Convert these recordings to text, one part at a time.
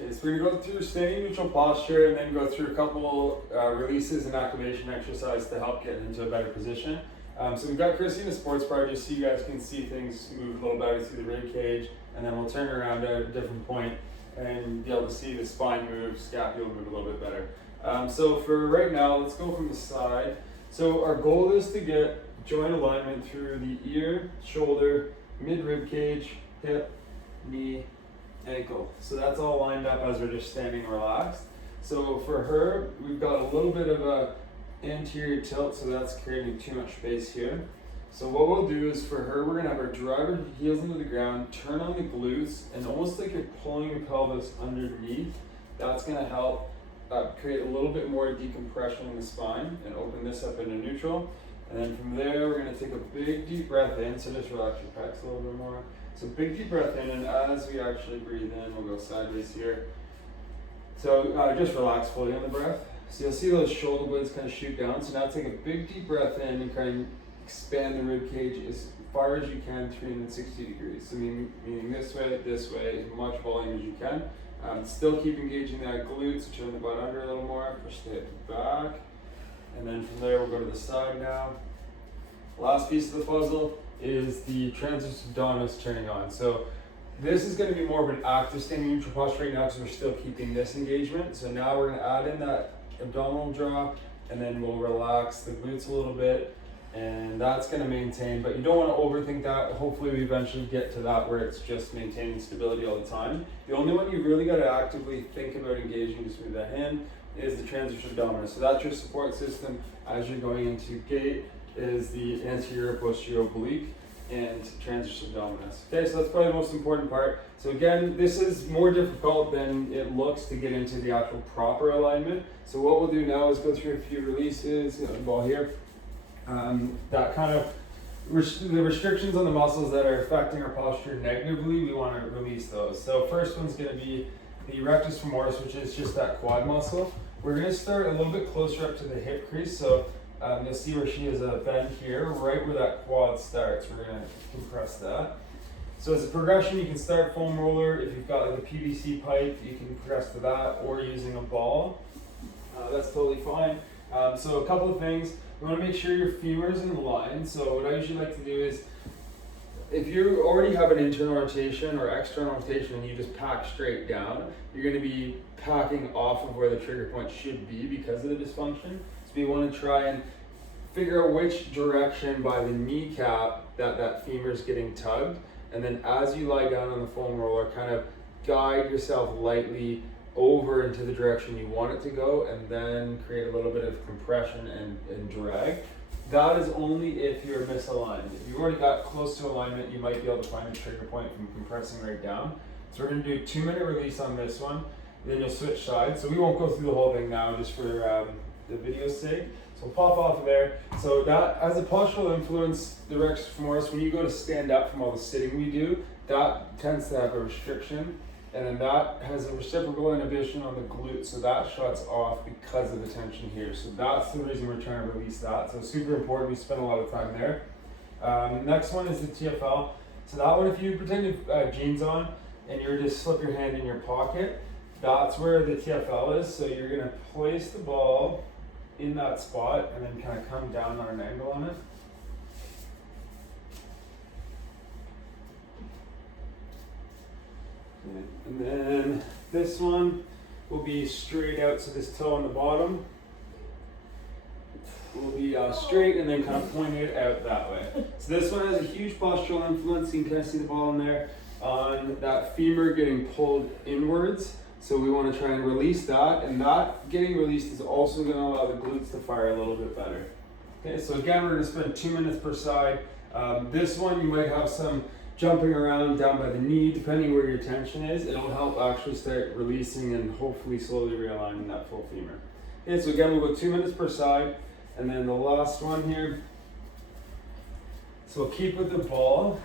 Okay, so we're going to go through standing neutral posture and then go through a couple releases and activation exercises to help get into a better position. So we've got Chrissy in a sports bar just so you guys can see things move a little better through the rib cage, and then we'll turn around at a different point and be able to see the spine move, scapula move a little bit better. So for right now, let's go from the side. So our goal is to get joint alignment through the ear, shoulder, mid-rib cage, hip, knee, ankle. So that's all lined up as we're just standing relaxed. So for her, we've got a little bit of a anterior tilt, so that's creating too much space here. So what we'll do is for her, we're gonna have her drive her heels into the ground, turn on the glutes, and almost like you're pulling your pelvis underneath. That's gonna help create a little bit more decompression in the spine and open this up into neutral. And then from there, we're gonna take a big deep breath in, so just relax your pecs a little bit more. So big deep breath in, and as we actually breathe in, we'll go sideways here. So just relax fully on the breath. So you'll see those shoulder blades kind of shoot down. So now take a big deep breath in and kind of expand the rib cage as far as you can, 360 degrees. So meaning this way, as much volume as you can. Still keep engaging that glute, so turn the butt under a little more, push the hip back. And then from there, we'll go to the side now. Last piece of the puzzle is the transverse abdominis turning on. So this is going to be more of an active standing neutral posture right now because we're still keeping this engagement. So now we're going to add in that abdominal draw, and then we'll relax the glutes a little bit, and that's going to maintain, but you don't want to overthink that. Hopefully we eventually get to that where it's just maintaining stability all the time. The only one you really got to actively think about engaging, just move that hand, is the transverse abdominis. So that's your support system as you're going into gait, is the anterior posterior oblique and transverse abdominis. Okay, so that's probably the most important part. So again, this is more difficult than it looks to get into the actual proper alignment. So what we'll do now is go through a few releases, the ball here, that kind of the restrictions on the muscles that are affecting our posture negatively, we want to release those. So first one's going to be the rectus femoris, which is just that quad muscle. We're going to start a little bit closer up to the hip crease. So you'll see where she has a bend here, right where that quad starts. We're going to compress that. So as a progression, you can start foam roller. If you've got like a PVC pipe, you can progress to that, or using a ball. That's totally fine. So a couple of things. We want to make sure your femur is in line. So what I usually like to do is, if you already have an internal rotation or external rotation and you just pack straight down, you're going to be packing off of where the trigger point should be because of the dysfunction. So we want to try and figure out which direction by the kneecap that femur is getting tugged. And then as you lie down on the foam roller, kind of guide yourself lightly over into the direction you want it to go, and then create a little bit of compression and drag. That is only if you're misaligned. If you've already got close to alignment, you might be able to find a trigger point from compressing right down. So we're going to do a 2-minute release on this one, then you'll switch sides. So we won't go through the whole thing now, just for the video's sake. So we'll pop off of there. So that, as a postural influence, the rectus femoris, when you go to stand up from all the sitting we do, that tends to have a restriction. And then that has a reciprocal inhibition on the glute, so that shuts off because of the tension here. So that's the reason we're trying to release that. So super important, we spend a lot of time there. Next one is the TFL. So that one, if you pretend you have jeans on and you're just slip your hand in your pocket, that's where the TFL is. So you're gonna place the ball in that spot and then kind of come down on an angle on it. And then this one will be straight out, so this toe on the bottom will be straight and then kind of pointed out that way. So this one has a huge postural influence. You can kind of see the ball in there on that femur getting pulled inwards. So we want to try and release that, and that getting released is also going to allow the glutes to fire a little bit better. Okay, so again, we're going to spend 2 minutes per side. This one, you might have some jumping around down by the knee, depending where your tension is. It'll help actually start releasing and hopefully slowly realigning that full femur. Okay, so again, we'll go 2 minutes per side. And then the last one here. So we'll keep with the ball.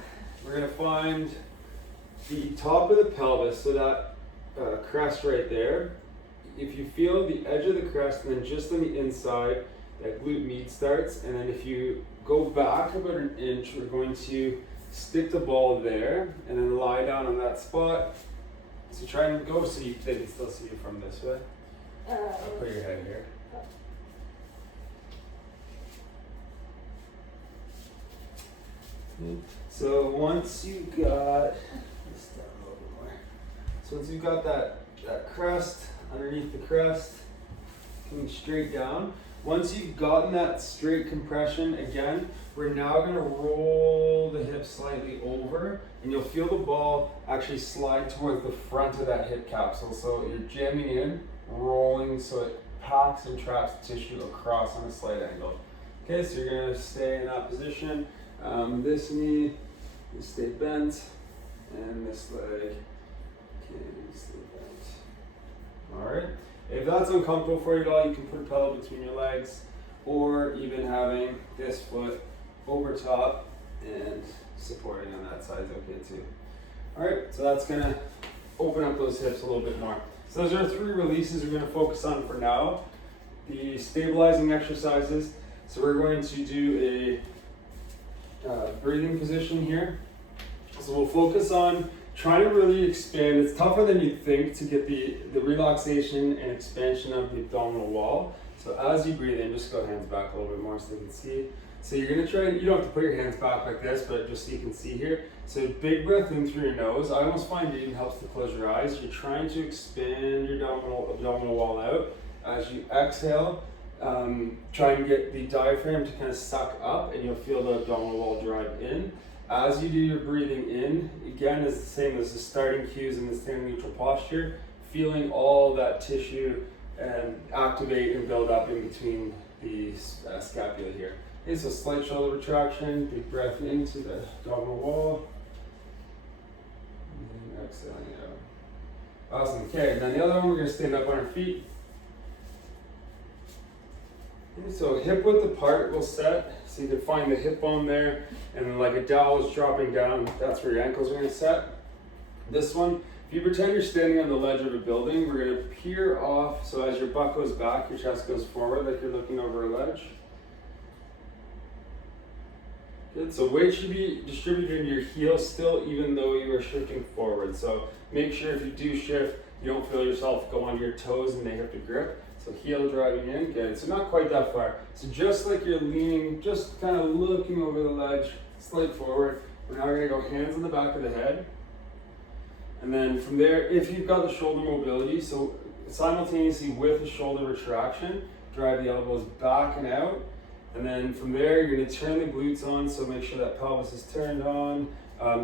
We're gonna find the top of the pelvis, so that crest right there. If you feel the edge of the crest, and then just on the inside, that glute med starts. And then if you go back about an inch, we're going to stick the ball there and then lie down on that spot So try and go so they can still see you from this way. I'll put your head here. So once you got, let's down a little bit more. So once you've got that crest, underneath the crest, coming straight down. Once you've gotten that straight compression, again, we're now going to roll the hip slightly over, and you'll feel the ball actually slide towards the front of that hip capsule. So you're jamming in, rolling, so it packs and traps the tissue across on a slight angle. Okay, so you're going to stay in that position. This knee, you stay bent, and this leg can stay bent. All right. If that's uncomfortable for you at all, you can put a pillow between your legs, or even having this foot over top and supporting on that side is okay too. All right, so that's gonna open up those hips a little bit more. So those are 3 releases we're gonna focus on for now. The stabilizing exercises. So we're going to do a breathing position here. So we'll focus on trying to really expand. It's tougher than you'd think to get the relaxation and expansion of the abdominal wall. So as you breathe in, just go hands back a little bit more so you can see. So you're gonna try, you don't have to put your hands back like this, but just so you can see here. So big breath in through your nose. I almost find it even helps to close your eyes. You're trying to expand your abdominal wall out. As you exhale, try and get the diaphragm to kind of suck up, and you'll feel the abdominal wall drive in. As you do your breathing in, again, is the same as the starting cues in the standing neutral posture, feeling all that tissue and activate and build up in between the scapula here. Okay, so slight shoulder retraction, big breath into the abdominal wall, and then exhaling out. Awesome, okay, and then the other one, we're gonna stand up on our feet. Okay, so hip width apart will set, so you can find the hip bone there, and then like a dowel is dropping down, that's where your ankles are gonna set. This one, if you pretend you're standing on the ledge of a building, we're gonna peer off, so as your butt goes back, your chest goes forward like you're looking over a ledge. Good, so weight should be distributed in your heels still, even though you are shifting forward. So make sure if you do shift, you don't feel yourself go onto your toes and they have to grip. So heel driving in, good. So not quite that far. So just like you're leaning, just kind of looking over the ledge, slight forward. We're now gonna go hands on the back of the head. And then from there, if you've got the shoulder mobility, so simultaneously with the shoulder retraction, drive the elbows back and out. And then from there, you're gonna turn the glutes on, so make sure that pelvis is turned on.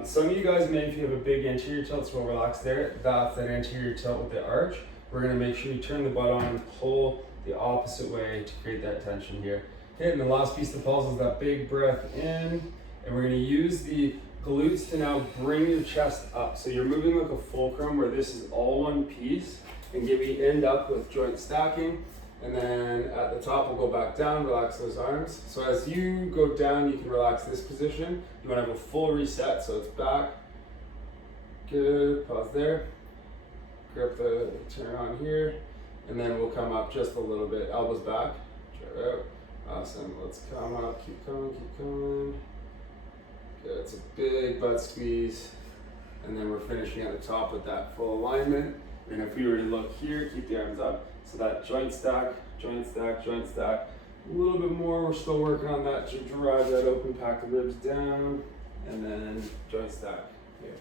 Some of you guys may, if you have a big anterior tilt, so we'll relax there, that's that anterior tilt with the arch. We're gonna make sure you turn the butt on and pull the opposite way to create that tension here. Okay, and the last piece of the pulse is that big breath in, and we're gonna use the glutes to now bring your chest up. So you're moving like a fulcrum where this is all one piece, and we end up with joint stacking. And then at the top, we'll go back down, relax those arms. So as you go down, you can relax this position. You wanna have a full reset, so it's back. Good, pause there. Grip the turn on here. And then we'll come up just a little bit, elbows back, drive out. Awesome, let's come up, keep going, keep going. Good, it's a big butt squeeze. And then we're finishing at the top with that full alignment. And if we were to look here, keep the arms up. So that joint stack, joint stack, joint stack. A little bit more, we're still working on that to drive that open, pack the ribs down, and then joint stack here.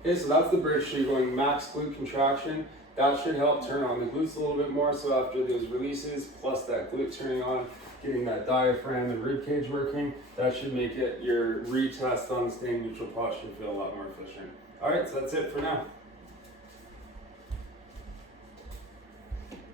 Okay, so that's the bridge. So you're going max glute contraction. That should help turn on the glutes a little bit more. So after those releases, plus that glute turning on, getting that diaphragm and rib cage working, that should make it your retest on the standing neutral posture feel a lot more efficient. All right, so that's it for now.